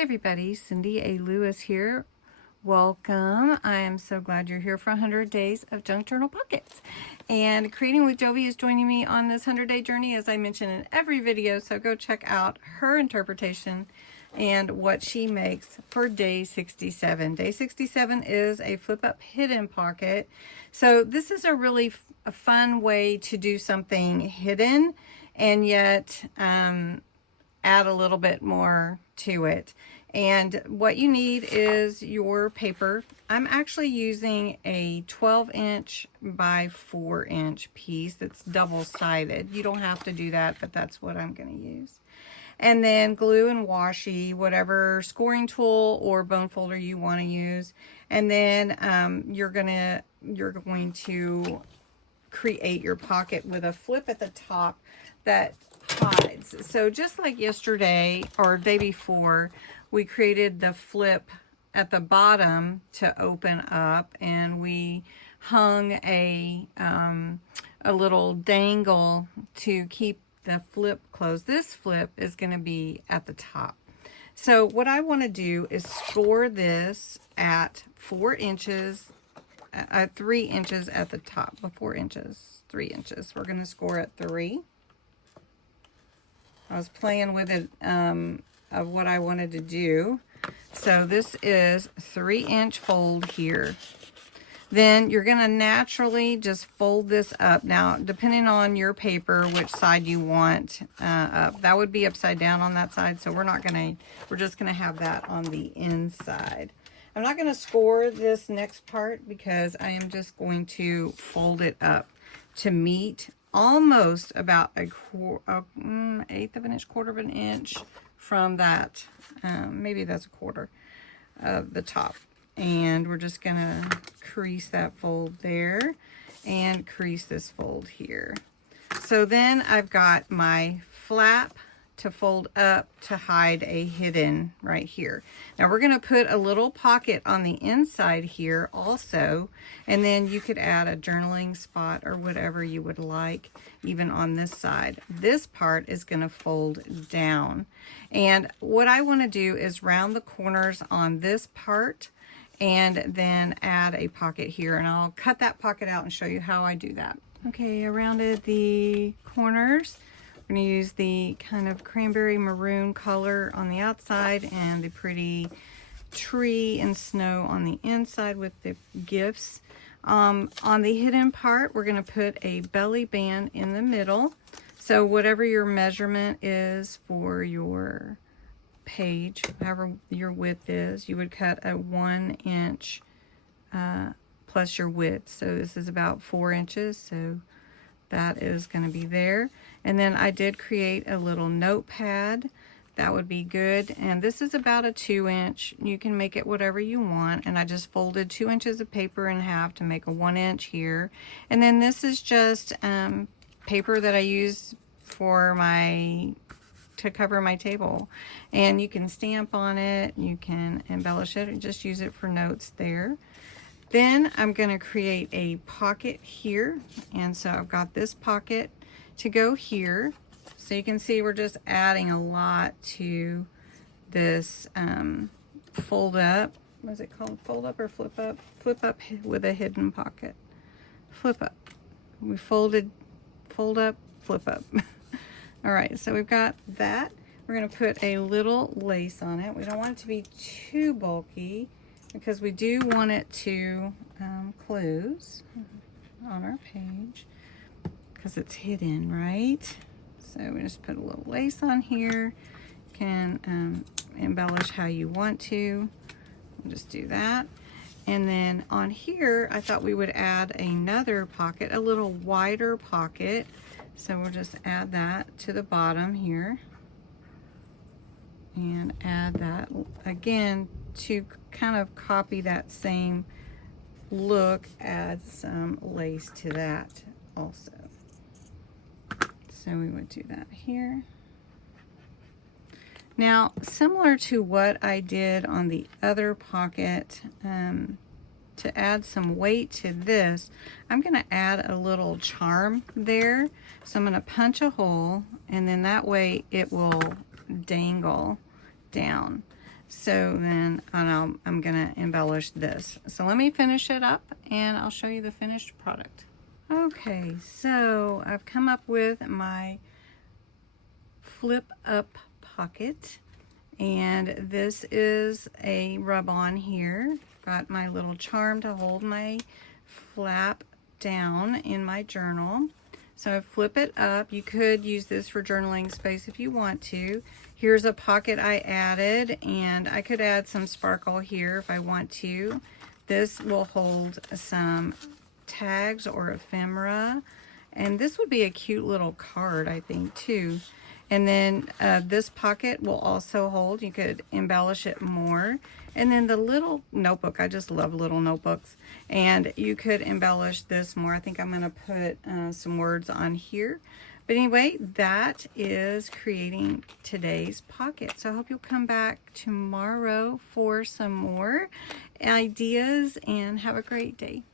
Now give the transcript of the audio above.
Hey everybody, Cindy A. Lewis here. Welcome. I am so glad you're here for 100 Days of Junk Journal Pockets. And Creating with Jovi is joining me on this 100-day journey, as I mention in every video, so go check out her interpretation and what she makes for day 67. Day 67 is a flip-up hidden pocket. So this is a really fun way to do something hidden and yet add a little bit more to it. And what you need is your paper. I'm actually using a 12-inch by 4-inch piece that's double-sided. You don't have to do that, but that's what I'm going to use. And then glue and washi, whatever scoring tool or bone folder you want to use. And then you're going to create your pocket with a flip at the top that hides. So just like yesterday or day before, we created the flip at the bottom to open up, and we hung a little dangle to keep the flip closed. This flip is going to be at the top. So what I want to do is score this at 4 inches, 3 inches at the top. 4 inches, 3 inches. We're going to score at 3. I was playing with it of what I wanted to do. So this is 3-inch fold here. Then you're going to naturally just fold this up. Now, depending on your paper, which side you want up. That would be upside down on that side, so we're just going to have that on the inside. I'm not going to score this next part because I am just going to fold it up to meet almost about a eighth of an inch, quarter of an inch from that. Maybe that's a quarter of the top. And we're just going to crease that fold there and crease this fold here. So then I've got my flap to fold up to hide a hidden right here. Now we're going to put a little pocket on the inside here also, and then you could add a journaling spot or whatever you would like even on this side. This part is going to fold down, and what I want to do is round the corners on this part and then add a pocket here, and I'll cut that pocket out and show you how I do that. Okay, I rounded the corners. I'm going to use the kind of cranberry maroon color on the outside and the pretty tree and snow on the inside with the gifts. On the hidden part, we're going to put a belly band in the middle. So whatever your measurement is for your page, however your width is, you would cut a 1 inch plus your width. So this is about 4 inches. So that is going to be there. And then I did create a little notepad. That would be good. And this is about a 2 inch. You can make it whatever you want. And I just folded 2 inches of paper in half to make a 1 inch here. And then this is just paper that I use for to cover my table. And you can stamp on it. You can embellish it and just use it for notes there. Then I'm going to create a pocket here, and so I've got this pocket to go here. So you can see we're just adding a lot to this fold up. What is it called? Fold up or flip up? Flip up with a hidden pocket. Flip up. We fold up, flip up. All right, so we've got that. We're going to put a little lace on it. We don't want it to be too bulky, because we do want it to close on our page because it's hidden, right? So we just put a little lace on here. You can embellish how you want to. We'll just do that. And then on here, I thought we would add another pocket, a little wider pocket. So we'll just add that to the bottom here. And add that again to kind of copy that same look, add some lace to that also. So we would do that here. Now, similar to what I did on the other pocket, to add some weight to this, I'm going to add a little charm there. So I'm going to punch a hole, and then that way it will dangle down. So then I'm gonna embellish this. So let me finish it up and I'll show you the finished product. Okay, so I've come up with my flip up pocket, and this is a rub-on here. Got my little charm to hold my flap down in my journal. So I flip it up. You could use this for journaling space if you want to. Here's a pocket I added, and I could add some sparkle here if I want to. This will hold some tags or ephemera, and this would be a cute little card, I think, too. And then this pocket will also hold, you could embellish it more. And then the little notebook, I just love little notebooks, and you could embellish this more. I think I'm gonna put some words on here. But anyway, that is creating today's pocket. So I hope you'll come back tomorrow for some more ideas, and have a great day.